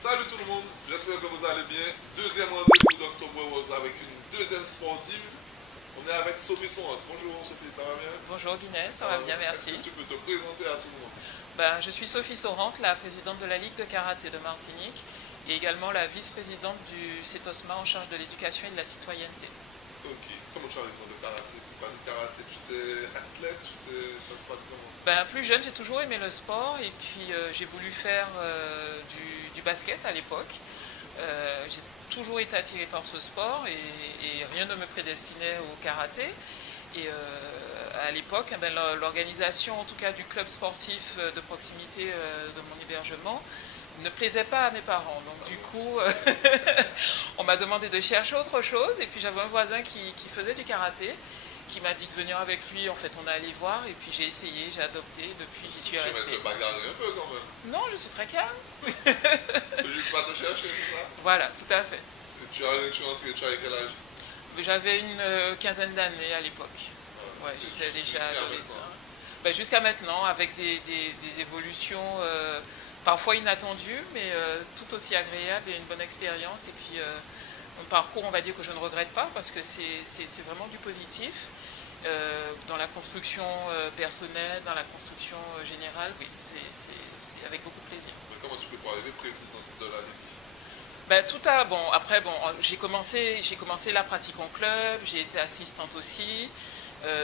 Salut tout le monde, j'espère que vous allez bien. Deuxième rendez-vous d'Octobre Rose avec une deuxième sportive. On est avec Sophie Sonrat. Bonjour Sophie, ça va bien? Bonjour Guinée, ça va bien, merci. Est-ce que tu peux te présenter à tout le monde? Je suis Sophie Sonrat, la présidente de la Ligue de karaté de Martinique et également la vice-présidente du CETOSMA en charge de l'éducation et de la citoyenneté. Ok, comment tu arrives dans le karaté? Tu pas du karaté, tu étais athlète, ça se passe comment? Plus jeune, j'ai toujours aimé le sport et puis j'ai voulu faire du basket à l'époque. J'ai toujours été attirée par ce sport et rien ne me prédestinait au karaté. Et à l'époque, l'organisation en tout cas du club sportif de proximité de mon hébergement ne plaisait pas à mes parents. Donc du coup, on m'a demandé de chercher autre chose. Et puis j'avais un voisin qui faisait du karaté, qui m'a dit de venir avec lui. En fait, on est allé voir et puis j'ai essayé, j'ai adopté. Depuis, j'y suis restée. Tu vas te bagarrer un peu quand même. Non, je suis très calme. Tu veux juste pas te chercher, c'est ça? Voilà, tout à fait. Tu as quel âge? J'avais une quinzaine d'années à l'époque. Ouais, j'étais déjà adolescent. Jusqu'à maintenant, avec des évolutions parfois inattendues, mais tout aussi agréables et une bonne expérience. Et puis, un parcours, on va dire que je ne regrette pas parce que c'est vraiment du positif. Dans la construction personnelle, dans la construction générale, oui, c'est avec beaucoup de plaisir. Mais comment tu peux pas arriver présidente de la Ligue? J'ai commencé la pratique en club, j'ai été assistante aussi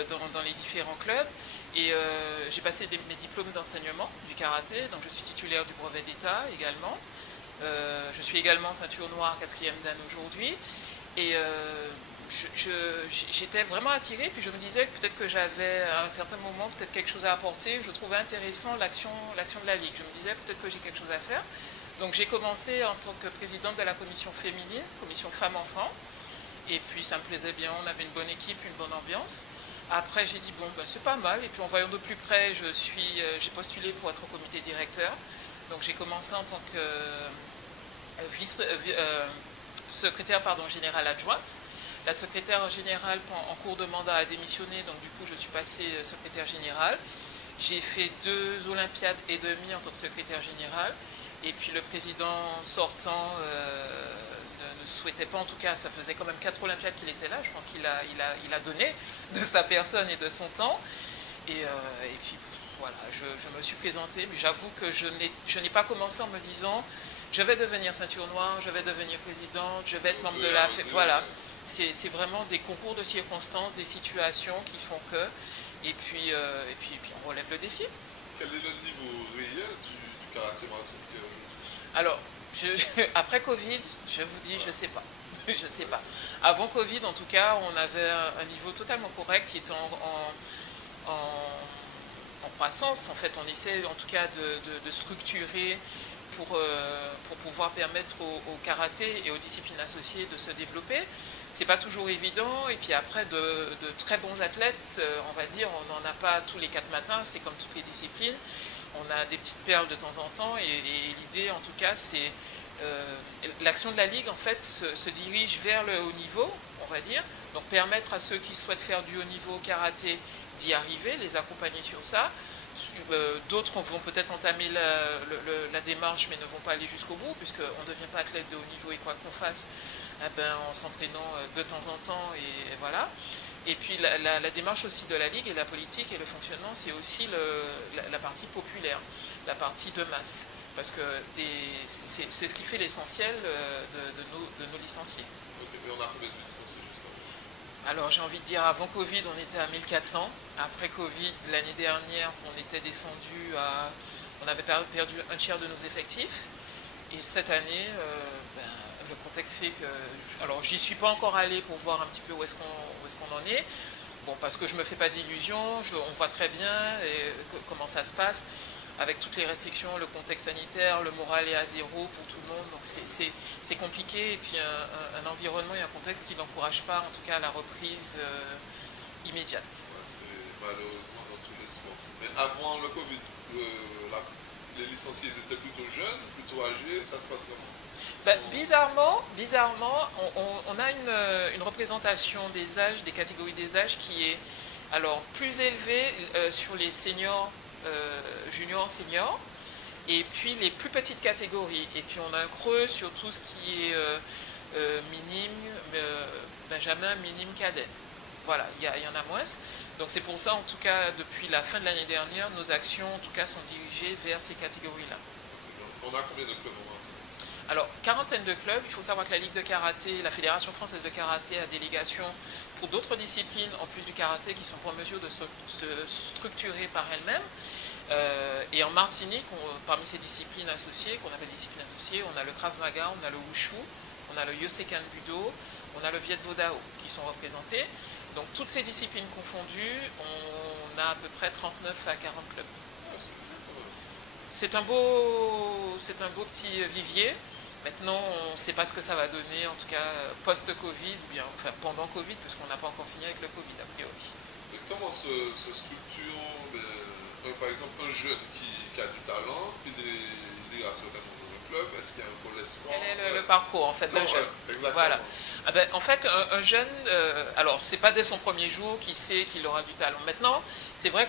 dans les différents clubs et j'ai passé mes diplômes d'enseignement du karaté, donc je suis titulaire du brevet d'État également. Je suis également ceinture noire 4e dan aujourd'hui et j'étais vraiment attirée, puis je me disais que peut-être que j'avais à un certain moment peut-être quelque chose à apporter. Je trouvais intéressant l'action de la Ligue, je me disais peut-être que j'ai quelque chose à faire. Donc j'ai commencé en tant que présidente de la commission féminine, commission femmes-enfants, et puis ça me plaisait bien, on avait une bonne équipe, une bonne ambiance. Après j'ai dit c'est pas mal, et puis en voyant de plus près, j'ai postulé pour être au comité directeur. Donc j'ai commencé en tant que secrétaire générale adjointe. La secrétaire générale en cours de mandat a démissionné, donc du coup je suis passée secrétaire générale. J'ai fait 2 Olympiades et demie en tant que secrétaire générale. Et puis le président sortant ne souhaitait pas, en tout cas, ça faisait quand même 4 Olympiades qu'il était là. Je pense qu'il a donné de sa personne et de son temps. Et puis voilà, je me suis présentée, mais j'avoue que je n'ai pas commencé en me disant je vais devenir ceinture noire, je vais devenir présidente, je vais être membre de la... Voilà, c'est vraiment des concours de circonstances, des situations qui font que... Et puis on relève le défi. Quel est le niveau réel du karaté martinique? Alors, après Covid, je vous dis, je ne sais pas. Je sais pas. Avant Covid, en tout cas, on avait un niveau totalement correct qui était en croissance. En fait, on essaie en tout cas de structurer pour pouvoir permettre au karaté et aux disciplines associées de se développer. C'est pas toujours évident, et puis après de très bons athlètes, on va dire, on n'en a pas tous les 4 matins, c'est comme toutes les disciplines. On a des petites perles de temps en temps, et l'idée en tout cas c'est l'action de la Ligue en fait se dirige vers le haut niveau, on va dire, donc permettre à ceux qui souhaitent faire du haut niveau au karaté d'y arriver, les accompagner sur ça. D'autres vont peut-être entamer la démarche mais ne vont pas aller jusqu'au bout, puisqu'on ne devient pas athlète de haut niveau et quoi qu'on fasse en s'entraînant de temps en temps, et voilà. Et puis la démarche aussi de la Ligue et la politique et le fonctionnement, c'est aussi la partie populaire, la partie de masse, parce que c'est ce qui fait l'essentiel de nos licenciés. Ok, mais on a combien de licenciés justement? Alors j'ai envie de dire, avant Covid, on était à 1400. Après Covid, l'année dernière, on était descendu à... On avait perdu un tiers de nos effectifs. Et cette année, le contexte fait que... Alors j'y suis pas encore allée pour voir un petit peu où est-ce qu'on en est. Bon, parce que je me fais pas d'illusions, on voit très bien comment ça se passe. Avec toutes les restrictions, le contexte sanitaire, le moral est à zéro pour tout le monde, donc c'est compliqué, et puis un environnement et un contexte qui n'encourage pas, en tout cas, la reprise immédiate. Ouais, c'est malheureusement dans tous les sports. Mais avant le Covid, les licenciés étaient plutôt jeunes, plutôt âgés, ça se passe comment? Bizarrement, on a une représentation des âges, des catégories des âges qui est alors plus élevée sur les seniors, juniors, seniors, et puis les plus petites catégories. Et puis on a un creux sur tout ce qui est minime, benjamin, minime, cadet. Voilà, il y en a moins. Donc c'est pour ça, en tout cas, depuis la fin de l'année dernière, nos actions, en tout cas, sont dirigées vers ces catégories-là. On a combien de clubs en Martinique? Alors, quarantaine de clubs. Il faut savoir que la Ligue de karaté, la Fédération française de karaté a délégation pour d'autres disciplines, en plus du karaté, qui sont pas en mesure de se structurer par elles-mêmes. Et en Martinique, parmi ces disciplines associées, qu'on appelle disciplines associées, on a le Krav Maga, on a le Wushu, on a le Yosekan Budo, on a le Viet Vo Dao qui sont représentés. Donc toutes ces disciplines confondues, on a à peu près 39 à 40 clubs. C'est un beau petit vivier. Maintenant, on ne sait pas ce que ça va donner, en tout cas post-Covid, ou bien enfin pendant Covid, parce qu'on n'a pas encore fini avec le Covid, a priori. Et comment se structure, par exemple, un jeune qui a du talent, il ira certainement dans un club, est-ce qu'il y a un pôle espoir? Quel est le parcours en fait d'un jeune? Exactement. Voilà. Ah ben, en fait, un jeune, alors c'est pas dès son premier jour qu'il sait qu'il aura du talent. Maintenant, c'est vrai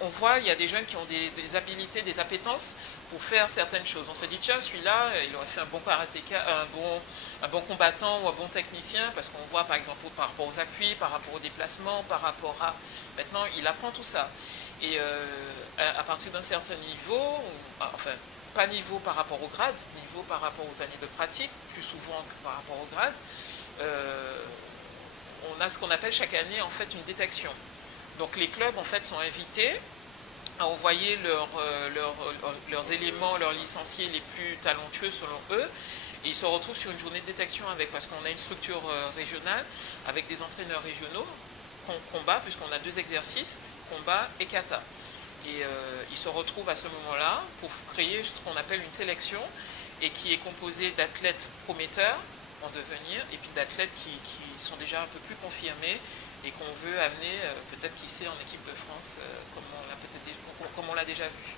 on voit, il y a des jeunes qui ont des habilités, des appétences pour faire certaines choses. On se dit, tiens, celui-là, il aurait fait un bon karatéka, un bon combattant ou un bon technicien, parce qu'on voit par exemple par rapport aux appuis, par rapport au déplacement, par rapport à... Maintenant, il apprend tout ça. Et à partir d'un certain niveau, enfin, pas niveau par rapport au grade, niveau par rapport aux années de pratique, plus souvent que par rapport au grade, on a ce qu'on appelle chaque année en fait une détection. Donc les clubs en fait sont invités à envoyer leurs éléments, leurs licenciés les plus talentueux selon eux, et ils se retrouvent sur une journée de détection parce qu'on a une structure régionale avec des entraîneurs régionaux, combat, puisqu'on a 2 exercices, combat et kata. Et ils se retrouvent à ce moment-là pour créer ce qu'on appelle une sélection, et qui est composée d'athlètes prometteurs en devenir, et puis d'athlètes qui sont déjà un peu plus confirmés, et qu'on veut amener, peut-être qui sait, en équipe de France, comme on l'a déjà vu.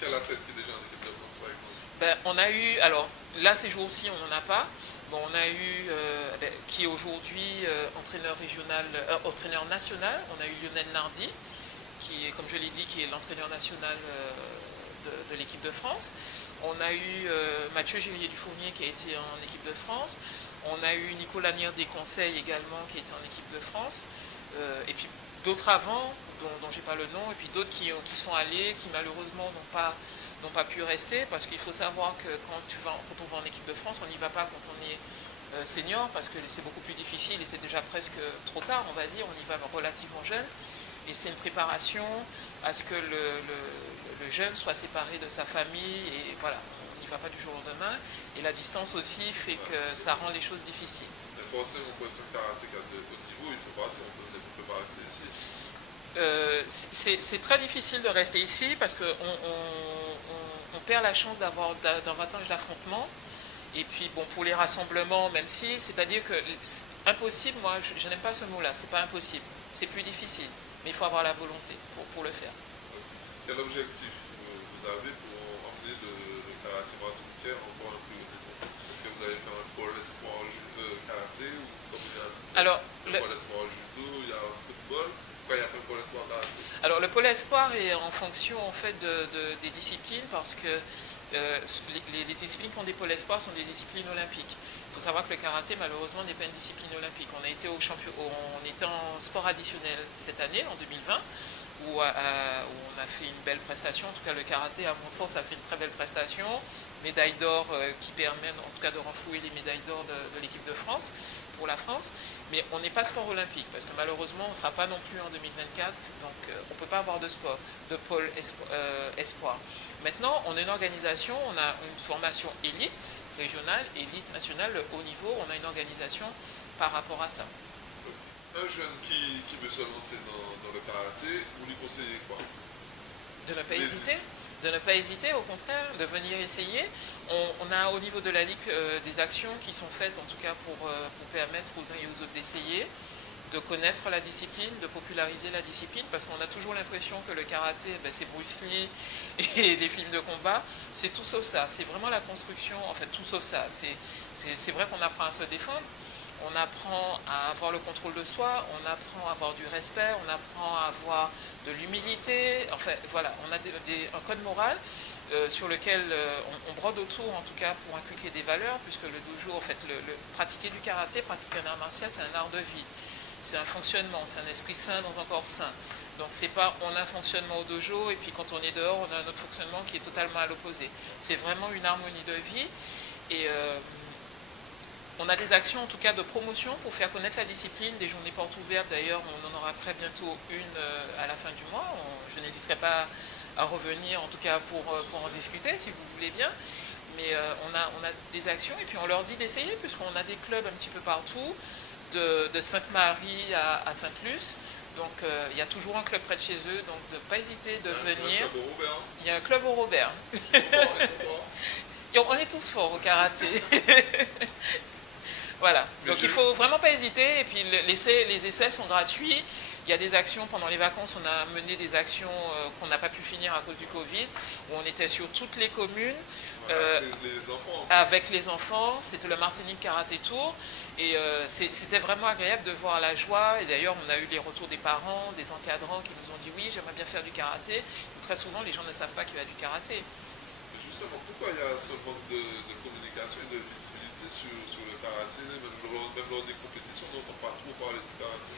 Quel athlète qui est déjà en équipe de France, par exemple? On a eu, alors là ces jours-ci on n'en a pas, bon, on a eu, qui est aujourd'hui entraîneur national, on a eu Lionel Nardi, qui est, comme je l'ai dit, qui est l'entraîneur national de l'équipe de France. On a eu Mathieu Gillier du Fournier qui a été en équipe de France. On a eu Nicolas Nier des Conseils également qui était en équipe de France. Et puis d'autres avant, dont j'ai pas le nom, et puis d'autres qui sont allés, qui malheureusement n'ont pas pu rester, parce qu'il faut savoir que quand on va en équipe de France, on n'y va pas quand on est senior, parce que c'est beaucoup plus difficile et c'est déjà presque trop tard, on va dire, on y va relativement jeune. Et c'est une préparation à ce que le jeune soit séparé de sa famille, et voilà, on n'y va pas du jour au lendemain. Et la distance aussi fait que ça rend les choses difficiles. Mais forcément, pour être un karatéka de haut niveau, il faut partir, on peut pas rester ici. C'est très difficile de rester ici parce qu'on perd la chance d'avoir davantage d'affrontements. Et puis, bon, pour les rassemblements, même si, c'est-à-dire que impossible, moi, je n'aime pas ce mot-là, c'est pas impossible, c'est plus difficile. Mais il faut avoir la volonté pour le faire. Quel objectif vous avez pour emmener le karaté martiniquais encore un plus haut niveau? Est-ce que vous allez faire un pôle espoir karaté, ou comme il y a un pôle espoir judo, il y a un football? Pourquoi il n'y a pas un pôle espoir karaté? Alors le pôle espoir est en fonction en fait des disciplines, parce que les disciplines qui ont des pôles espoir sont des disciplines olympiques. Il faut savoir que le karaté, malheureusement, n'est pas une discipline olympique. On était en sport additionnel cette année, en 2020, où on a fait une belle prestation. En tout cas, le karaté, à mon sens, a fait une très belle prestation. Médaille d'or qui permet, en tout cas, de renflouer les médailles d'or de l'équipe de France, pour la France. Mais on n'est pas sport olympique, parce que malheureusement, on ne sera pas non plus en 2024. Donc, on ne peut pas avoir de pôle espoir. Maintenant, on est une organisation, on a une formation élite régionale, élite nationale, haut niveau, on a une organisation par rapport à ça. Un jeune qui veut se lancer dans le karaté, vous lui conseillez quoi? De ne pas hésiter. De ne pas hésiter, au contraire, de venir essayer. On a au niveau de la Ligue des actions qui sont faites, en tout cas pour permettre aux uns et aux autres d'essayer, de connaître la discipline, de populariser la discipline, parce qu'on a toujours l'impression que le karaté, c'est Bruce Lee et des films de combat. C'est tout sauf ça. C'est vraiment la construction, en fait, tout sauf ça. C'est vrai qu'on apprend à se défendre, on apprend à avoir le contrôle de soi, on apprend à avoir du respect, on apprend à avoir de l'humilité. Enfin, voilà, on a un code moral sur lequel on brode autour, en tout cas pour inculquer des valeurs, puisque le dojo, en fait, pratiquer du karaté, pratiquer un art martial, c'est un art de vie. C'est un fonctionnement, c'est un esprit sain dans un corps sain. Donc c'est pas on a un fonctionnement au dojo et puis quand on est dehors, on a un autre fonctionnement qui est totalement à l'opposé. C'est vraiment une harmonie de vie et on a des actions en tout cas de promotion pour faire connaître la discipline, des journées portes ouvertes d'ailleurs, on en aura très bientôt une à la fin du mois. Je n'hésiterai pas à revenir en tout cas pour en discuter si vous voulez bien. Mais on a des actions et puis on leur dit d'essayer puisqu'on a des clubs un petit peu partout, de Sainte-Marie à Sainte-Luce. Donc il y a toujours un club près de chez eux, donc de ne pas hésiter de venir. Il y a un club au Robert. On est tous forts au karaté. Voilà, donc il ne faut vraiment pas hésiter. Et puis les essais sont gratuits. Il y a des actions, pendant les vacances, on a mené des actions qu'on n'a pas pu finir à cause du Covid, où on était sur toutes les communes. Avec les enfants, c'était le Martinique Karaté Tour. Et c'était vraiment agréable de voir la joie. Et d'ailleurs, on a eu les retours des parents, des encadrants qui nous ont dit oui, j'aimerais bien faire du karaté. Très souvent, les gens ne savent pas qu'il y a du karaté. Justement, pourquoi il y a ce manque de communication et de visibilité sur le karaté, même lors des compétitions, on n'entend pas trop parler du karaté?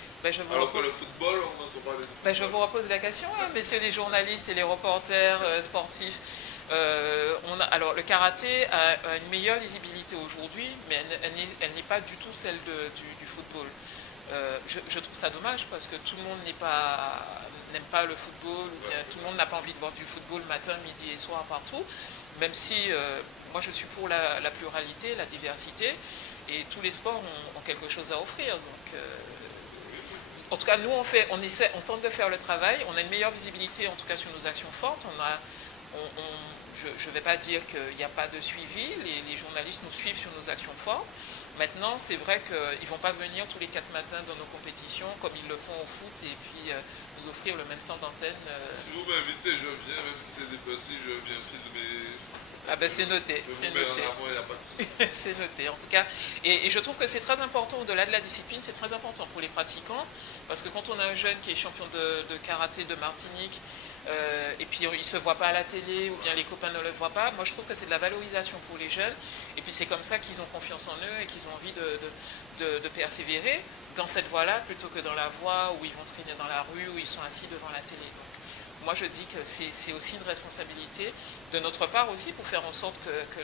Alors que le football, on entend parler du football. Je vous repose la question, hein, messieurs les journalistes et les reporters sportifs. Alors le karaté a une meilleure lisibilité aujourd'hui, mais elle n'est pas du tout celle du football. Je trouve ça dommage parce que tout le monde n'aime pas le football, ou bien tout le monde n'a pas envie de voir du football matin, midi et soir partout, même si moi je suis pour la pluralité, la diversité, et tous les sports ont quelque chose à offrir. Donc, en tout cas, nous on tente de faire le travail, on a une meilleure visibilité en tout cas sur nos actions fortes. Je ne vais pas dire qu'il n'y a pas de suivi, les journalistes nous suivent sur nos actions fortes. Maintenant, c'est vrai qu'ils ne vont pas venir tous les 4 matins dans nos compétitions comme ils le font au foot et puis nous offrir le même temps d'antenne. Si vous m'invitez, je viens, même si c'est des petits, je viens filmer. Ah ben c'est noté, c'est noté. C'est noté en tout cas. Et je trouve que c'est très important, au-delà de la discipline, c'est très important pour les pratiquants, parce que quand on a un jeune qui est champion de karaté de Martinique, et puis il ne se voit pas à la télé, ou bien les copains ne le voient pas, moi je trouve que c'est de la valorisation pour les jeunes, et puis c'est comme ça qu'ils ont confiance en eux, et qu'ils ont envie de persévérer dans cette voie-là, plutôt que dans la voie où ils vont traîner dans la rue, où ils sont assis devant la télé. Donc, moi je dis que c'est aussi une responsabilité de notre part aussi pour faire en sorte que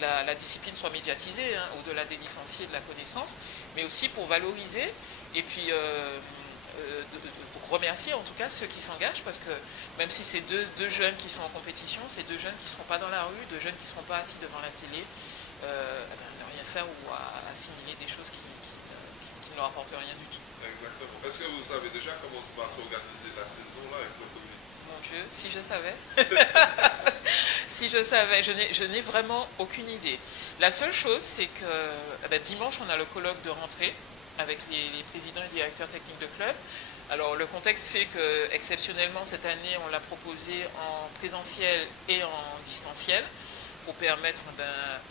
la discipline soit médiatisée, hein, au-delà des licenciés de la connaissance, mais aussi pour valoriser et puis pour remercier en tout cas ceux qui s'engagent, parce que même si c'est deux jeunes qui sont en compétition, c'est 2 jeunes qui ne seront pas dans la rue, 2 jeunes qui ne seront pas assis devant la télé, ne rien faire ou à assimiler des choses qui ne leur apportent rien du tout. Exactement. Est-ce que vous savez déjà comment va s'organiser la saison là avec le Covid? Mon Dieu, si je savais. Si je savais, je n'ai vraiment aucune idée. La seule chose, c'est que dimanche, on a le colloque de rentrée avec les présidents et directeurs techniques de club. Alors le contexte fait que exceptionnellement cette année, on l'a proposé en présentiel et en distanciel pour permettre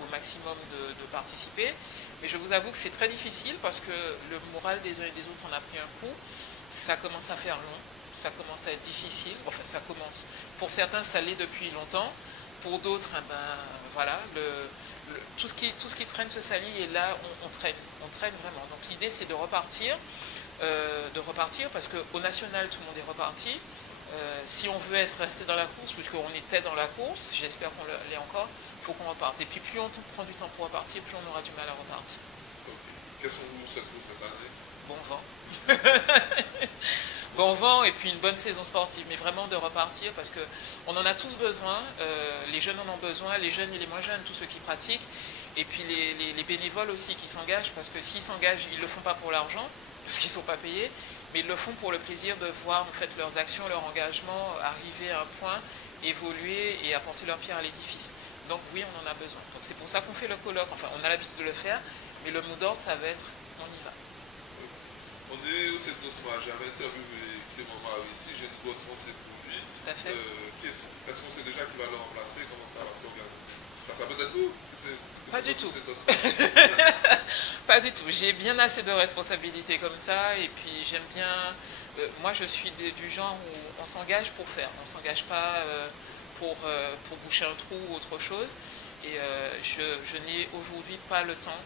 au maximum de participer. Mais je vous avoue que c'est très difficile parce que le moral des uns et des autres en a pris un coup. Ça commence à faire long, ça commence à être difficile. Enfin, ça commence. Pour certains, ça l'est depuis longtemps. Pour d'autres, voilà, tout ce qui traîne se salit et là, on traîne vraiment. Donc l'idée, c'est de repartir parce qu'au national, tout le monde est reparti. Si on veut resté dans la course, puisqu'on était dans la course, j'espère qu'on l'est encore, il faut qu'on reparte. Et puis plus on prend du temps pour repartir, plus on aura du mal à repartir. Okay. Qu'est-ce qu'on vous souhaite pour cette année? Bon vent. Bon vent et puis une bonne saison sportive, mais vraiment de repartir parce qu'on en a tous besoin, les jeunes en ont besoin, les jeunes et les moins jeunes, tous ceux qui pratiquent, et puis les bénévoles aussi qui s'engagent, parce que s'ils s'engagent, ils ne le font pas pour l'argent, parce qu'ils ne sont pas payés, mais ils le font pour le plaisir de voir en fait leurs actions, leur engagement arriver à un point, évoluer et apporter leur pierre à l'édifice. Donc oui, on en a besoin. Donc c'est pour ça qu'on fait le colloque, enfin on a l'habitude de le faire, mais le mot d'ordre, ça va être on y va. On est au Saint-Osman, j'avais interviewé Clément Marie ici, j'ai une grosse pensée pour lui. Tout à fait. Est-ce qu'on sait déjà qui va le remplacer, comment ça va s'organiser? Ça peut être vous? Pas du tout. Pas du tout. J'ai bien assez de responsabilités comme ça et puis j'aime bien... moi je suis du genre où on s'engage pour faire. On ne s'engage pas pour boucher un trou ou autre chose. Et je n'ai aujourd'hui pas le temps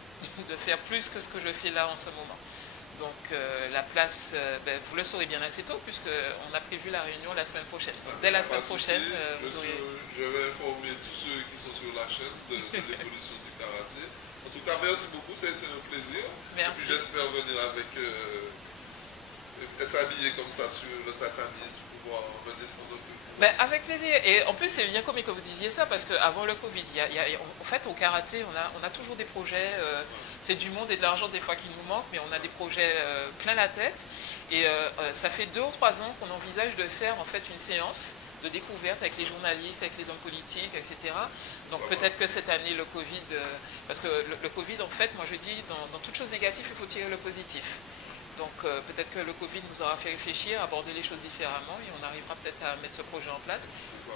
de faire plus que ce que je fais là en ce moment. Donc la place, vous le saurez bien assez tôt puisqu'on a prévu la réunion la semaine prochaine. Donc, dès la semaine prochaine, vous aurez... Je vais informer tous ceux qui sont sur la chaîne de l'évolution du karaté. En tout cas, merci beaucoup, ça a été un plaisir. Merci. Et puis j'espère venir avec, être habillé comme ça sur le tatami, pour pouvoir me défendre un peu. Ben, avec plaisir. Et en plus, c'est bien comme vous disiez ça, parce qu'avant le Covid, en fait, au karaté, on a toujours des projets. C'est du monde et de l'argent des fois qui nous manque, mais on a des projets plein la tête. Et ça fait 2 ou 3 ans qu'on envisage de faire en fait une séance de découverte avec les journalistes, avec les hommes politiques, etc. Donc peut-être que cette année, le Covid, parce que le Covid, en fait, moi je dis, dans toute chose négative, il faut tirer le positif. Donc peut-être que le Covid nous aura fait réfléchir, aborder les choses différemment et on arrivera peut-être à mettre ce projet en place.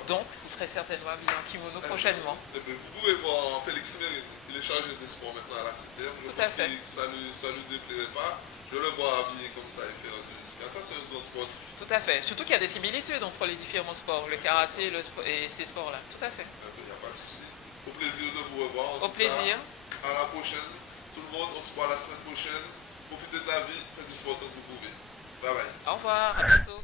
Donc il serait certainement habillé en kimono prochainement. Vous pouvez voir Félix Mérine, il est chargé des sports maintenant à la Cité. Je pense que ça ne lui déplairait pas. Je le vois habillé comme ça et faire du kata, c'est un grand sportif. Tout à fait. Surtout qu'il y a des similitudes entre les différents sports, le karaté et ces sports-là. Tout à fait. Il n'y a pas de souci. Au plaisir de vous revoir. Au plaisir. À la prochaine. Tout le monde, on se voit la semaine prochaine. Profitez de la vie, faites du sport tant que vous pouvez. Bye bye. Au revoir, à bientôt.